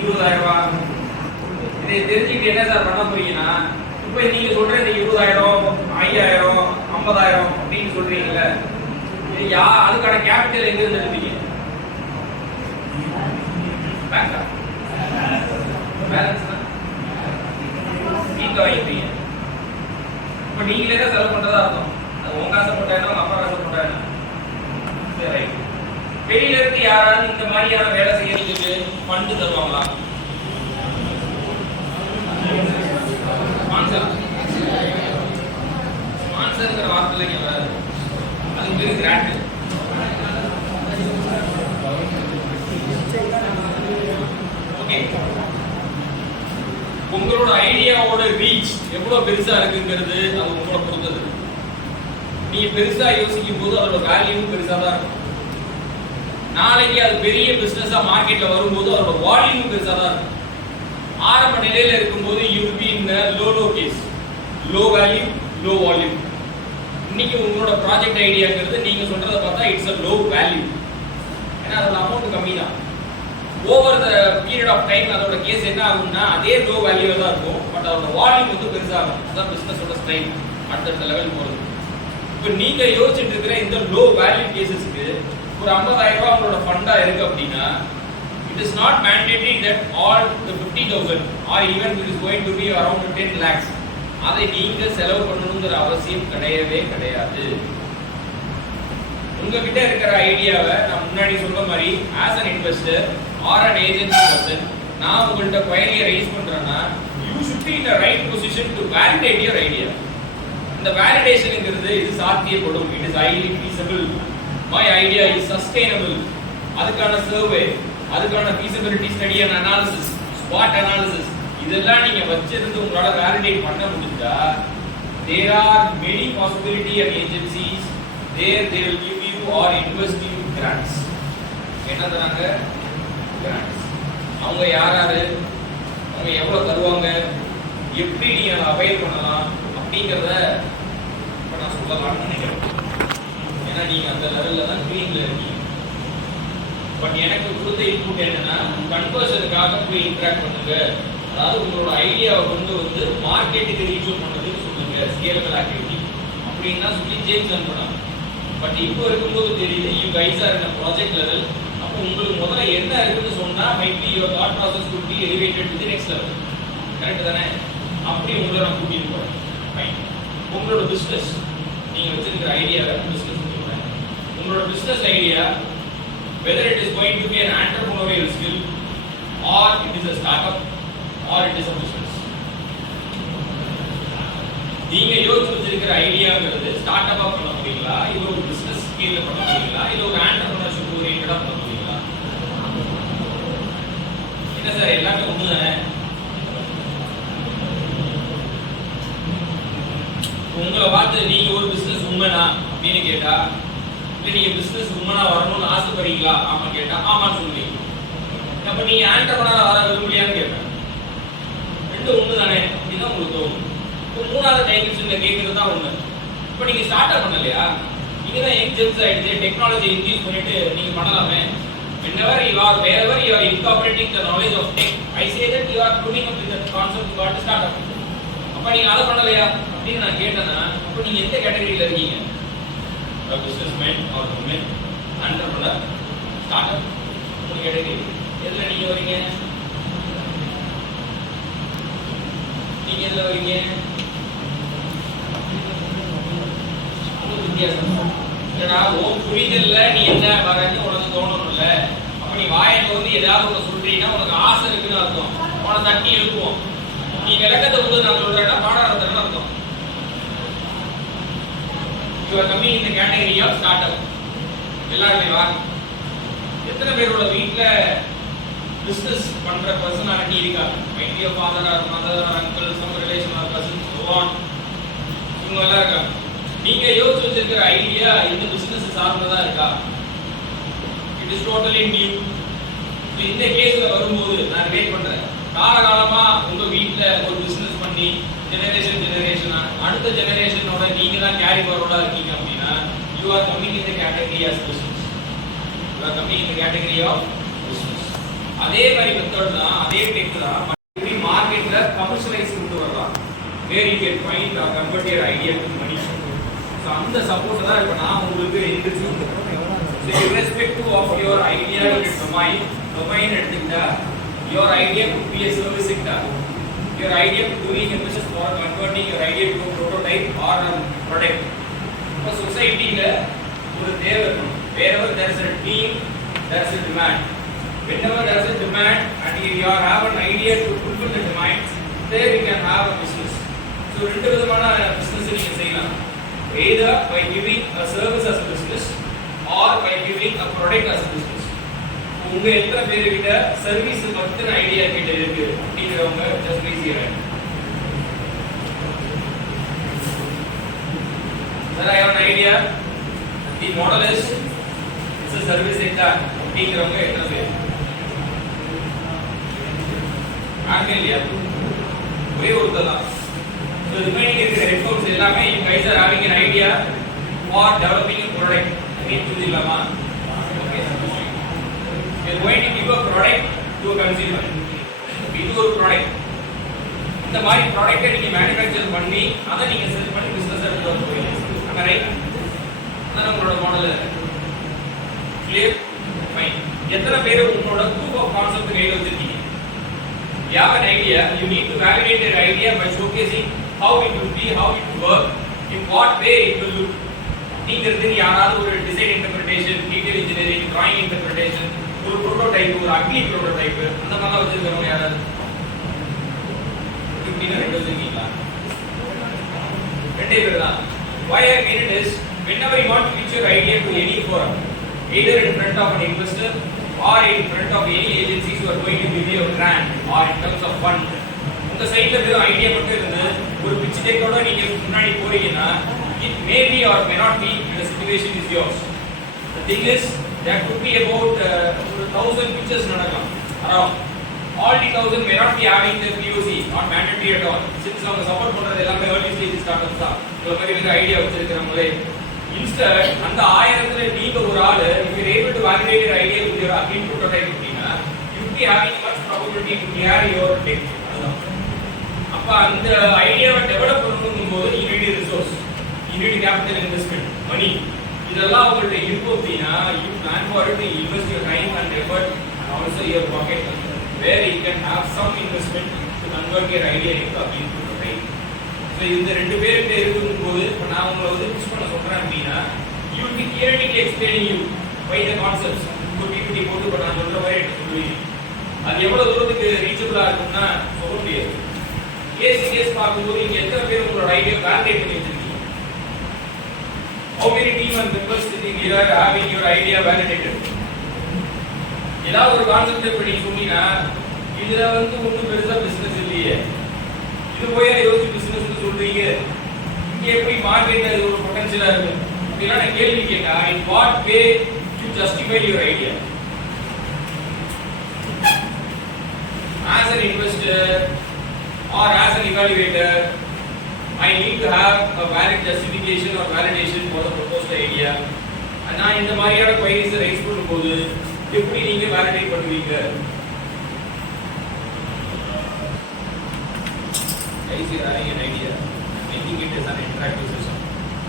20,000 இதை தெரிஞ்சுக்கிட்டு என்ன சார் பண்ண போறீங்கன்னா, இப்போ நீங்க சொல்ற இந்த 20,000, 5,000, 50,000 அப்படின்னு சொல்றீங்கல்ல, அதுக்கான கேபிட்டல் எங்க இருந்து எடுப்பீங்க? பேங்கா? பேலன்ஸ் நீங்க வாங்கிப்பீங்க. இப்போ நீங்களே தான் செலவு பண்றதா அர்த்தம். அது உங்க காசை போட்டாங்க, உங்க அப்பா காசை போட்டாங்க. சரி, வெளியில இருந்து யாராவது இந்த மாதிரியான வேலை செய்யறதுக்கு ஃபண்ட் தருவாங்களா? ஸ்பான்சர்ங்கிற வார்த்தை இங்க வராது. அது பேரு கிராண்ட். ஓகே, உங்களோட ஐடியாவோட ரீச் எவ்வளவு பெருசா இருக்குங்கிறது அது உங்களோட பொறுத்தது. நீங்க பெருசா யோசிக்கும் போது அதோட வேல்யூவும் பெருசா தான் இருக்கும். நாளைக்கு அது பெரிய பிசினஸா மார்க்கெட்ல வரும்போது அதோட வால்யூமும் பெருசா தான் இருக்கும். ஆரம்ப நிலையில இருக்கும்போது you will be in the low case, low value low volume. இன்னைக்கு உங்களோட ப்ராஜெக்ட் ஐடியாங்கிறது நீங்க சொல்றத பார்த்தா இட்ஸ் a low வேல்யூ. ஏன்னா அதோட அமௌண்ட் கம்மி தான். Over the period of time அதோட கேஸ் என்ன ஆகும்னா அதே லோ வேல்யூ தான் இருக்கும். பட் அதோட வால்யூம் வந்து பெருசாகும். அதான் பிசினஸோட ஸ்டைல் அடுத்த லெவல் போறது. இப்போ நீங்க யோசிச்சுட்டு இருக்கிற இந்த லோ வேல்யூ கேசஸ்க்கு ஒரு 50,000 ரூபாய் உங்களோட ஃபண்டா இருக்கு அப்படின்னா it is not mandatory that all the 50,000 or even it is going to be around 10 lakhs அதை நீங்க செலவு பண்ணணும்ங்கற அவசியம் கிடையாது. உங்ககிட்ட இருக்கிற ஐடியாவை நான் முன்னாடி சொன்ன மாதிரி as an investor or an agency person நான் உங்கள்ட்ட query ரைஸ் பண்றேன்னா you should be in the right position to validate your idea. இந்த வேலிடேஷன்ங்கிறது இது சாத்தியப்படும், it is highly feasible, my idea is sustainable, அதுக்கான சர்வே, அதுக்கான feasibility study and analysis, SWOT analysis இதெல்லாம் நீங்க வச்சிருந்து உங்களால வேலிடேட் பண்ண முடிஞ்சா there are many possibility and agencies there they will give you or invest you grants. என்ன தராங்க? grants. அவங்க யாராரு, அவங்க எவ்வளவு தருவாங்க, எப்படி நீங்க அதை அவைல் பண்ணலாம் அப்படிங்கறத இப்ப நான் சொல்லலாம்னு நினைக்கிறேன். ஏன்னா நீங்க அந்த லெவல்ல தான் க்ரீன்ல இருக்கீங்க. பட் எனக்கு கொடுத்த இன்புட் என்னன்னா கன்வர்ஷனுக்காக போய் இன்டராக்ட் பண்ணுங்க. அதாவது உங்களோட ஐடியாவை கொண்டு வந்து மார்க்கெட்டுக்கு ரீச் பண்ணுறதுக்கு சொல்லுங்க, ஸ்கேலபிள் ஆக்டிவிட்டி அப்படின்னா சொல்லி ஜேம்ஸ் அனுப்பினாங்க. பட் இப்போ இருக்கும்போது தெரியுது you guys are in project level. அப்போ உங்களுக்கு முதல்ல என்ன இருக்குன்னு சொன்னா might be your thought process could be elevated to the next level. Correct தானே? அப்படி உங்களை நான் கூட்டிட்டு போறேன். ஃபைன். உங்களோட பிசினஸ் நீங்க வச்சிருக்கிற ஐடியாவை பிசினஸ் பண்ணுறேன். உங்களோட business idea whether it is going to be an entrepreneurial skill or it is a startup or it is a business. நீங்க யோசிச்சு வச்சிருக்கிற ஐடியாங்கிறது ஸ்டார்ட் அப்பா பண்ண முடியுங்களா, இல்ல ஒரு பிசினஸ் ஸ்கேல்ல பண்ண முடியுங்களா, இல்ல ஒரு ஆண்டர்பிரினர்ஷிப் ஓரியன்டடா பண்ண முடியுங்களா? என்ன சார் எல்லாமே ஒண்ணுதானே? உங்களை பார்த்து நீங்க ஒரு பிசினஸ் உண்மைனா அப்படின்னு கேட்டா, இல்ல நீங்க பிசினஸ் உண்மைனா வரணும்னு ஆசைப்படுறீங்களா ஆமா கேட்டா ஆமான்னு சொல்லுவீங்க. அப்ப நீங்க ஆண்டர்பிரினரா வர விரும்பலையான்னு கேட்பேன். ரெண்டு ஒண்ணு தானே அப்படின்னு உங்களுக்கு தோணும். இப்போ மூணாவது டைமென்ஷன்ல கேட்கறது தான் ஒண்ணு. இப்போ நீங்க ஸ்டார்ட் அப் பண்ணலையா, நீங்க தான் யங் ஜென்ஸ் ஆயிடுச்சு, டெக்னாலஜி இன்க்ரீஸ் பண்ணிட்டு நீங்க பண்ணலாமே. whenever you are wherever you are incorporating the knowledge of tech, I say that you are putting up with the concept you got to start up. அப்ப நீங்க அதை பண்ணலையா அப்படின்னு நான் கேட்டேன்னா அப்ப நீங்க எந்த கேட்டகரியில இருக்கீங்க? a businessman or woman, entrepreneur, startup, ஒரு கேட்டகரி. எதுல நீங்க வரீங்க? நீங்க எதுல வரீங்க? ஒரு வித்தியாசம் இல்லடா. உன் புரிதல்ல நீ என்ன வரன்னு உனக்கு தோணணும்ல. அப்ப நீ வாயில வந்து ஏதாவது ஒண்ணு சொல்றீங்கன்னா உனக்கு ஆசை இருக்குன்னு அர்த்தம். உன தட்டி எழுப்புவோம். நீ விளக்கத்தை வந்து நான் சொல்றேன்னா பாடம் நடத்துறேன்னு அர்த்தம். You are coming in the category of startup. எல்லாருமே வா. எத்தனை பேரோட வீட்ல பிசினஸ் பண்ற பர்சனாலிட்டி இருக்கா? Might be father or mother or uncle, some relation or cousin, so on. இவங்க எல்லாம் இருக்காங்க. நீங்க யோசிச்சு வச்சிருக்கிற ஐடியா இந்த பிசினஸ் சார்ந்ததா இருக்கா? It is totally new. இந்த கேஸ்ல வரும்போது நான் ரிலேட் பண்றேன். காலகாலமா உங்க வீட்ல ஒரு பிசினஸ் பண்ணி ஜெனரேஷனா அடுத்த ஜெனரேஷனோட நீங்க தான் கேரி ஃபார்வர்டா இருக்கீங்க அப்படின்னா you are coming in the category as business. You are coming in the category of business. அதே மாதிரி மெத்தட் தான், அதே சப்போர்ட் தான் இப்ப நான் உங்களுக்கு இன்ட்ரோ듀ஸ் பண்றேன். So irrespective of your idea in its domain எடுத்துக்கிட்டா your idea could be a service sector. Your idea could doing a business for converting your idea to a prototype or a product. இப்போ சொசைட்டில ஒரு தேவை இருக்கும். Wherever there is a need, there is a demand. Whenever there is a demand and you have an idea to fulfill the demand, there you can have a business. So ரெண்டு விதமான business நீங்க செய்யலாம். Either by giving a service as a business or by giving a product as a business. உங்க எத்தனை பேர்கிட்ட service பத்தின idea கிட்ட இருக்கு அப்படிங்கிறவங்க just raise your hand. Sir, I have an idea. The model is it's a service sector அப்படிங்கிறவங்க எத்தனை பேர்? ஆங்க இல்லையா? ஒரே ஒருத்தர் தான். So remaining இருக்கிற headphones எல்லாமே you guys are having an idea for developing a product. அப்படின்னு புரியுதுலாமா? Okay. You are going to give a product to a consumer. இது ஒரு ப்ராடக்ட். இந்த மாதிரி ப்ராடக்ட்டை நீங்க மேனுஃபேக்சர் பண்ணி அதை நீங்க செல் பண்ணி பிசினஸ் எடுத்து வந்து போவீங்க. அங்க ரைட்? அதான் உங்களோட மாடல். கிளியர்? ஃபைன். எத்தனை பேர் உங்களோட ப்ரூஃப் ஆஃப் கான்செப்ட் கையில வச்சிருக்கீங்க? You have an idea, you need to validate your idea by showcasing how it will be, how it will work, in what way it will look. நீங்கிறது யாராவது ஒரு design interpretation, detail engineering, drawing interpretation, ஒரு prototype, ஒரு ugly prototype அந்த மாதிரிலாம் வச்சிருக்கவங்க யாராவது? 15 ரெண்டு வச்சிருக்கீங்களா? ரெண்டே பேர் தான். Why I mean it is, whenever you want to pitch your idea to any forum, either in front of an investor or in front of any agencies who are going to give you a grant or in terms of fund, உங்க சைட்ல வெறும் idea மட்டும் இருந்து ஒரு pitch டெக்கோட நீங்க முன்னாடி போறீங்கன்னா it may be or may not be, the situation is yours. The thing is, there could be about 1,000 pitches நடக்கலாம். Around all the 1,000 may not be having the POC, not mandatory at all. Since அவங்க support பண்றது எல்லாமே early stage startups தான். இந்த மாதிரி ஒரு idea வச்சிருக்கிறவங்களே instead அந்த 1000ல நீங்க ஒரு ஆளு if you are able to validate your idea with your agreed prototype அப்படினா you will be having much probability to clear your tech. அப்ப அந்த ஐடியாவை டெவலப் பண்ணும்போது you need a resource, you need capital investment, money. இதெல்லாம் உங்கள்ட்ட இருக்கும் அப்படின்னா you plan for it, you invest your time and effort and also your pocket where you can have some investment to convert your idea into a agreed prototype. So இந்த ரெண்டு பேர்கிட்ட இருக்கும்போது இப்போ நான் உங்களை வந்து புஷ் பண்ண சொல்றேன் அப்படின்னா you will be theoretically explaining you why the concepts ஒரு PPT போட்டு இப்போ நான் சொல்ற மாதிரி எடுத்து சொல்லுவீங்க. அது எவ்வளவு தூரத்துக்கு ரீச்சபிளா இருக்கும்னா சொல்ல முடியாது. கேஸ் பார்க்கும்போது இங்க எத்தனை பேர் உங்களோட ஐடியா வேலிடேட் பண்ணி வச்சிருக்கீங்க? How many team and members sitting here having your idea validated? ஏதாவது ஒரு கான்செப்ட் இப்படி சொன்னீங்கன்னா இதுல வந்து ஒன்றும் பெருசா பிசினஸ் இல்லையே, இது போய் யோசிச்சு பிசினஸ் சொல்றீங்க, இங்க எப்படி மார்க்கெட்ல இது ஒரு பொட்டன்ஷியலா இருக்கு அப்படின்னா நான் கேள்வி கேட்டா in what way you justify your idea? As an investor or as an evaluator, I need to have a valid justification or validation for the proposed idea. நான் இந்த மாதிரியான queries ரைஸ் பண்ணும்போது எப்படி நீங்க வேலிடேட் பண்ணுவீங்க? Guys, you are having an idea, making it as an interactive session.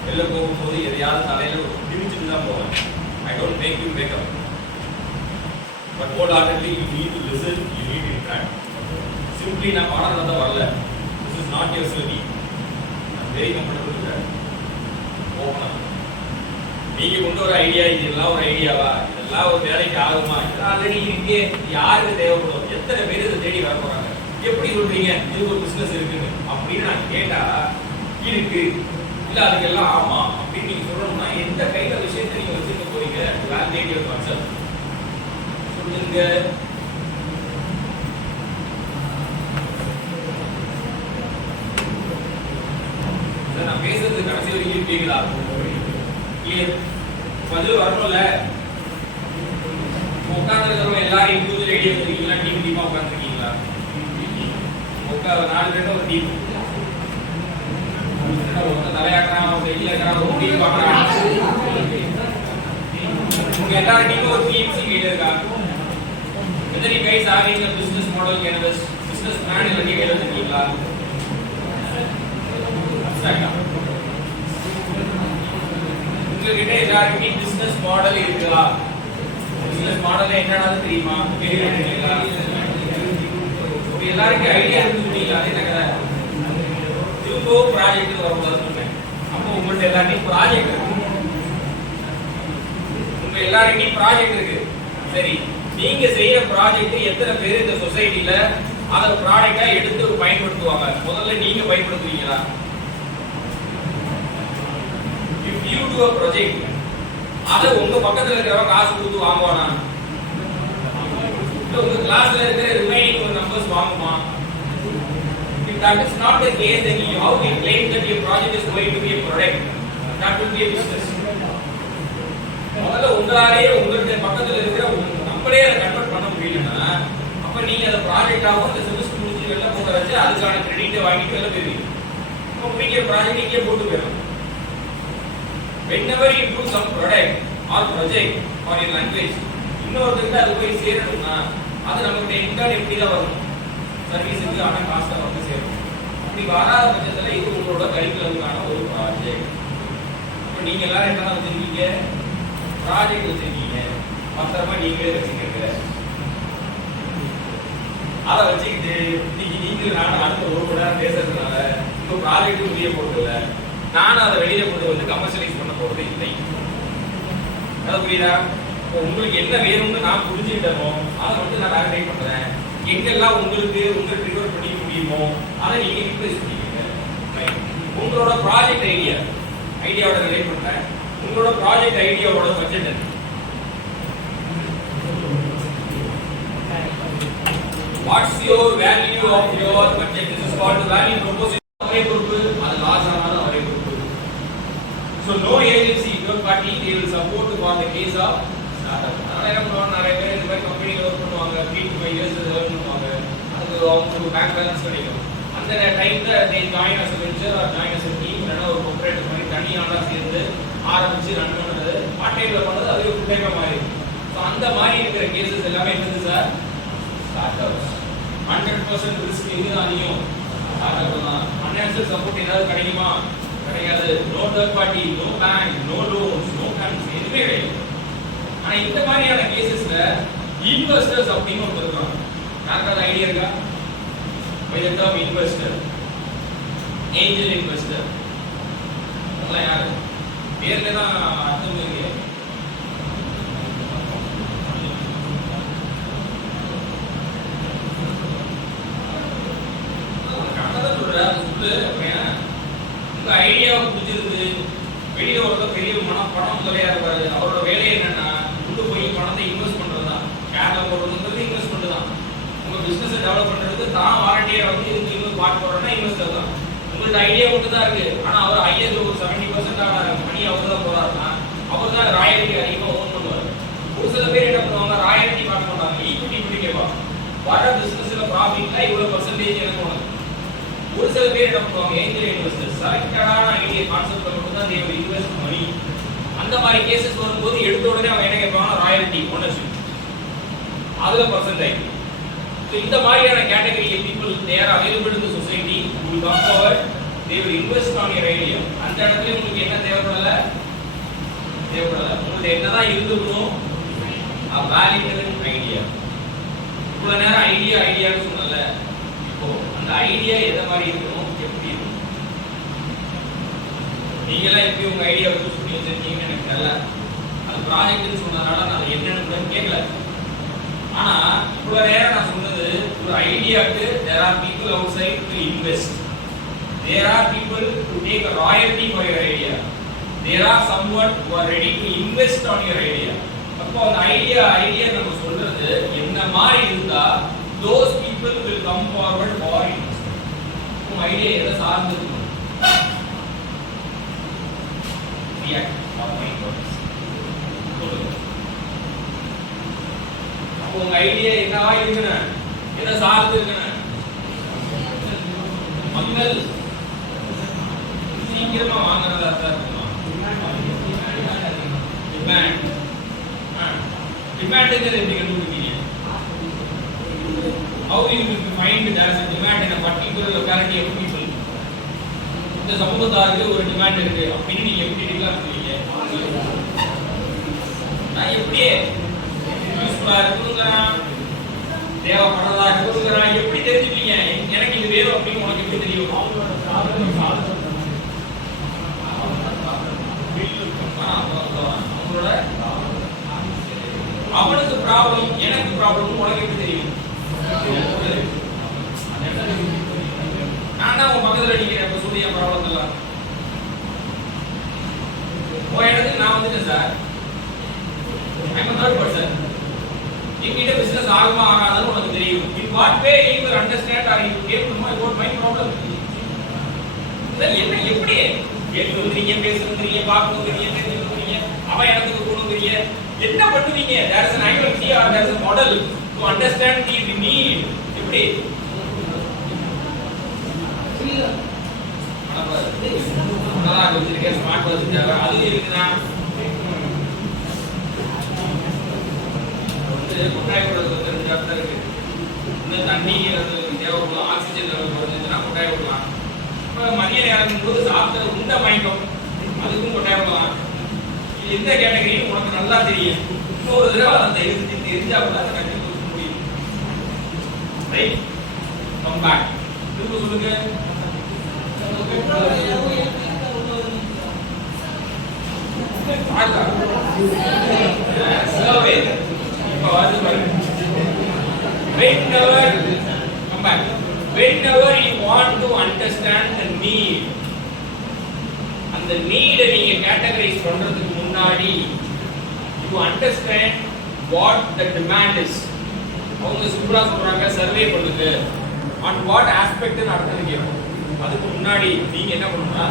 வெளில போகும்போது எதையாவது தலையில திணிச்சுட்டு தான் போவேன். I don't make you wake up. But wholeheartedly you need to listen, you need to interact. Simply நான் பாடம் நடத்த வரல. This is not your study. I'm very comfortable with that. ஓப்பனா நீங்க கொண்டு ஒரு ஐடியா, இதெல்லாம் ஒரு ஐடியாவா, இதெல்லாம் ஒரு வேலைக்கு ஆகுமா, இதெல்லாம் ஆல்ரெடி இருக்கே, யாருக்கு தேவைப்படும், எத்தனை பேர் இதை தேடி வர போறாங்க, எப்படி சொல்றீங்க இது ஒரு பிசினஸ் இருக்குன்னு அப்படின்னு நான் கேட்டா இருக்கு இல்ல அதுக்கெல்லாம் ஆமா அப்படின்னு நீங்க சொல்லணும்னா எந்த கையில விஷயத்தை நீங்க வச்சுக்க போறீங்க? Validate your concept. சொல்லுங்க. நான் பேசுறது கடைசி வரைக்கும் கேக்குதா? கிளியர்? பதில் வரணும்ல. உட்காந்துருக்கிறவங்க எல்லாரும் இண்டிவிஜுவல் ஐடியா வச்சிருக்கீங்களா, டீம் டீமா உட்காந்துருக்கீங்களா? உட்கார 4 பேரும் ஒரு டீம். ஒருத்தர் தலையாக்குறான், ஒரு கையில் இருக்கிறான், ஒரு டீம் பார்க்குறான். உங்க எல்லாரும் டீமும் ஒரு டீம் கையில் இருக்காங்க. எத்தனை guys having a business model canvas, business plan எல்லாத்தையும் கையில் வச்சிருக்கீங்களா? உங்ககிட்ட எல்லாருக்குமே பிசினஸ் மாடல் இருக்குதா? பிசினஸ் மாடல் என்னன்னு தெரியுமா? கேள்விப்பட்டிருக்கீங்களா? இப்ப எல்லாருக்கும் ஐடியா இருக்கு சொன்னீங்களா? அது என்ன கதை? திரும்ப ப்ராஜெக்ட் வரும்போது சொன்னேன். அப்போ உங்கள்ட்ட எல்லாருக்கும் ப்ராஜெக்ட் இருக்கு. உங்க எல்லாருக்கும் ப்ராஜெக்ட் இருக்கு. சரி, நீங்க செய்யற ப்ராஜெக்ட் எத்தனை பேர் இந்த சொசைட்டில அத ப்ராடக்ட்டா எடுத்து பயன்படுத்துவாங்க? முதல்ல நீங்க பயன்படுத்துவீங்களா? If you do a project, அத உங்க பக்கத்துல இருக்கிறவங்க காசு கொடுத்து வாங்குவானா? இல்ல உங்க கிளாஸ்ல இருக்கிற ரிமைனிங் ஒரு numbers வாங்குமா? If that is not the case, then you how we claim that your project is going to be a product? That will be a business. முதல்ல உங்களாலேயே உங்களுடைய பக்கத்துல இருக்கிற நம்மளே அதை கன்வெர்ட் பண்ண முடியலன்னா அப்ப நீங்க அந்த ப்ராஜெக்ட் ஆகும் இந்த செமஸ்டர் முடிஞ்சு வெளில போக வச்சு அதுக்கான கிரெடிட்டை வாங்கிட்டு வெளில போயிருவீங்க. இப்போ முடிக்கிற ப்ராஜெக்ட் இங்கே போட்டு போயிடும். Whenever you do some product or project or a language, இன்னொருத்தருக்கு அது போய் சேரணும்னா அது நமக்கு இன்கம் எப்படி தான் வரும்? சர்வீஸுக்கு ஆன காஸ்ட்டை வந்து சேரும். அப்படி வராத பட்சத்தில் இது உங்களோட கரிக்குலருக்கான ஒரு ப்ராஜெக்ட். இப்போ நீங்க எல்லாரும் என்ன வச்சிருக்கீங்க? ப்ராஜெக்ட் வச்சிருக்கீங்க. பத்திரமா நீங்களே வச்சுக்கோங்க. அதை வச்சுக்கிட்டு இன்னைக்கு நீங்களும் நானும் அடுத்த ஒரு மணி நேரம் பேசுறதுனால இப்போ ப்ராஜெக்ட் முடிய போறதில்ல. நானும் அதை வெளியில கொண்டு வந்து கமர்ஷியலைஸ் பண்ண போறது இல்லை. அது புரியுதா? இப்போ உங்களுக்கு என்ன வேணும்னு நான் புரிஞ்சுக்கிட்டனோ அதை மட்டும் நான் வேலிடேட் பண்றேன். எங்கெல்லாம் உங்களுக்கு ட்ரிகர் பண்ணிக்க முடியுமோ அதை நீங்க ரிப்ளேஸ் பண்ணிக்கோங்க. உங்களோட ப்ராஜெக்ட் ஐடியாவோட ரிலேட் பண்றேன். உங்களோட ப்ராஜெக்ட் ஐடியாவோட பட்ஜெட் என்ன? What's your value of your budget? This is called the value proposition. அவரே பொறுப்பு, அது லாஸ் ஆனாலும் அவரே பொறுப்பு. So no agency, third party, they will support for the case of startup. அதனால என்ன பண்ணுவாங்க, நிறைய பேர் இந்த மாதிரி கம்பெனில ஒர்க் பண்ணுவாங்க, 3 to 5 years ஒர்க் பண்ணுவாங்க. அதுக்கு அவங்களுக்கு பேங்க் பேலன்ஸ் கிடைக்கும். அந்த டைம்ல they join as a venture or join as a team, இல்லைன்னா ஒரு கோஆபரேட்டிவ் மாதிரி தனியாளா சேர்ந்து ஆரம்பிச்சு ரன் பண்ணுறது, பார்ட் டைம்ல பண்ணுறது, அது ஃபுல் டைமா மாறிடும். ஸோ அந்த மாதிரி இருக்கிற கேசஸ் எல்லாமே என்னது சார்? ஸ்டார்ட்அப்ஸ். 100% ரிஸ்க் எது அதிகம்? ஸ்டார்ட்அப் தான். ஃபைனான்சியல் சப்போர்ட் ஏதாவது கிடைக்குமா? கிடையாது. No third party, no bank, no loans, no funds, எதுவுமே கிடையாது. ஆனா இந்த மாதிரியான கேசஸ்ல இன்வெஸ்டர்ஸ் அப்படின்னு ஒருத்தர் இருக்காங்க. யாருக்காவது ஐடியா இருக்கா? By the term investor, angel investor, அதெல்லாம் யாரு? பேர்ல தான் அர்த்தம் இருக்கு. உங்க ஐடியாவை புரிஞ்சிருக்கு, வெளியே ஒருத்தர் பெரிய பணம் முதலையா இருப்பாரு. அவரோட வேலை என்னன்னா உள்ள போய் பணத்தை இன்வெஸ்ட் பண்றது தான். ஷேர்ல போடுறதுங்கிறது இன்வெஸ்ட்மெண்ட் தான். உங்க பிசினஸ் டெவலப் பண்றதுக்கு தான் வாரண்டியா வந்து இதுக்கு இன்னும் பார்ட் போடுறோம்னா இன்வெஸ்டர் தான். உங்கள்ட்ட ஐடியா மட்டும் தான் இருக்கு. ஆனா அவர் ஐடியா ஒரு 70% மணி அவர் தான் போறாருன்னா அவர் தான் ராயல்டி அதிகமாக ஓன் பண்ணுவார். ஒரு சில பேர் என்ன பண்ணுவாங்க, ராயல்டி பார்க்க மாட்டாங்க, ஈக்விட்டி படி கேட்பாங்க. வர பிசினஸ்ல ப்ராஃபிட்ல இவ்வளவு பர்சன்டேஜ் எனக்கு உனக்கு. ஒரு சில பேர் என்ன பண்ணுவாங்க, ஏஞ்சல் இன்வெஸ்டர்ஸ் செலக்டடான ஐடியா கான்செப்ட்ல மட்டும் தான் தேவை இன்வெஸ்ட் மணி. அந்த மாதிரி கேசஸ் வரும்போது எடுத்த உடனே அவங்க என்ன கேட்பாங்க, ராயல்டி, ஓனர்ஷிப், அதுல பர்சன்டேஜ். ஸோ இந்த மாதிரியான category people there available in the society who come forward, they will invest on your idea. அந்த இடத்துல உங்களுக்கு என்ன தேவைப்படல? உங்களுக்கு என்னதான் இருந்துக்கணும்? a valid idea. இவ்வளவு நேரம் ஐடியான்னு சொன்னல, இப்போ அந்த ஐடியா எதை மாதிரி இருக்கணும், எப்படி இருக்கணும்? நீங்களாம் எப்படி உங்க ஐடியா யூஸ் பண்ணி வச்சிருக்கீங்கன்னு எனக்கு தெரியல. அது ப்ராஜெக்ட்னு சொன்னதுனால நான் என்னன்னு கூட கேட்கல. ஆனா இவ்வளவு நேரம் நான் சொன்னது ஒரு ஐடியாக்கு there are people outside to invest. There are people who take a royalty for your idea. There are someone who are ready to invest on your idea. அப்போ அந்த ஐடியா நம்ம சொல்றது என்ன மாதிரி இருந்தா those people will come forward for investment. உங்க idea எதை சார்ந்து இருக்கணும்? React or mind purpose. அப்போ உங்க ஐடியா என்னவா இருக்கணும்? எதை சார்ந்து இருக்கணும்? மக்கள் சீக்கிரமா வாங்குறதா தான் இருக்கணும். டிமாண்ட் எப்படி கண்டுபிடிப்பீங்க? How you will find there is a demand in a particular locality of people? இந்த சமூகத்தாருக்கு ஒரு டிமாண்ட் இருக்கு அப்படின்னு நீங்க எப்படி டிக்ளேர் பண்ணுவீங்க? நான் எப்படி யூஸ்ஃபுல்லா இருக்குங்கிறான், தேவைப்படுறதா இருக்குங்கிறான். எப்படி தெரிஞ்சுப்பீங்க எனக்கு இது வேணும் அப்படின்னு? உனக்கு எப்படி தெரியும்? அவங்களோட அவனுக்கு ப்ராப்ளம் எனக்கு ப்ராப்ளம் உனக்கு எப்படி தெரியும்? நான் தான் உன் பக்கத்துல அடிக்கிறேன், அப்ப சொல்லி என் ப்ராப்ளம் எல்லாம் உன் இடத்துக்கு நான் வந்துட்டேன் sir. I'm a third person. என்கிட்ட பிசினஸ் ஆகுமா ஆகாதான்னு உனக்கு தெரியும். In what way you will understand or you came to know about my problem? என்ன எப்படி கேட்குறீங்க, பேசுறீங்க, பார்க்கணுங்கிறீங்க, தெரிஞ்சுக்கிறீங்க, அவன் இடத்துக்கு போகணுங்கிறீங்க, என்ன பண்ணுவீங்க? There is an identity or there is a model to understand the need. எப்படி அதான் வச்சிருக்கேன், ஸ்மார்ட் வாட்ச் தேவை, அது இருக்குதா? கொட்டாய் விடுறது 2 அர்த்தம் இருக்கு. இன்னும் தண்ணி தேவைப்படும், ஆக்சிஜன் வருதுன்னா கொட்டாய் விடலாம். இப்போ மதிய நேரம் போது சாப்பிட்ட உண்ட மயக்கம், அதுக்கும் கொட்டாய் விடலாம். இது எந்த கேட்டகரின்னு உனக்கு நல்லா தெரியும். இன்னொரு தடவை அந்த தெரிஞ்சா கூட அதை கண்டிப்பாக கொடுக்க முடியும். Right, come back. திரும்ப சொல்லுங்க. Whenever you want to understand the need, அந்த need நீங்க categorize பண்றதுக்கு முன்னாடி you understand what the demand is. அவங்க சிம்பிளா சொல்றாங்க சர்வே பண்ணுங்க on what aspect ன்னு அர்த்தம் கேட்கும். அதுக்கு முன்னாடி நீங்க என்ன பண்ணணும்னா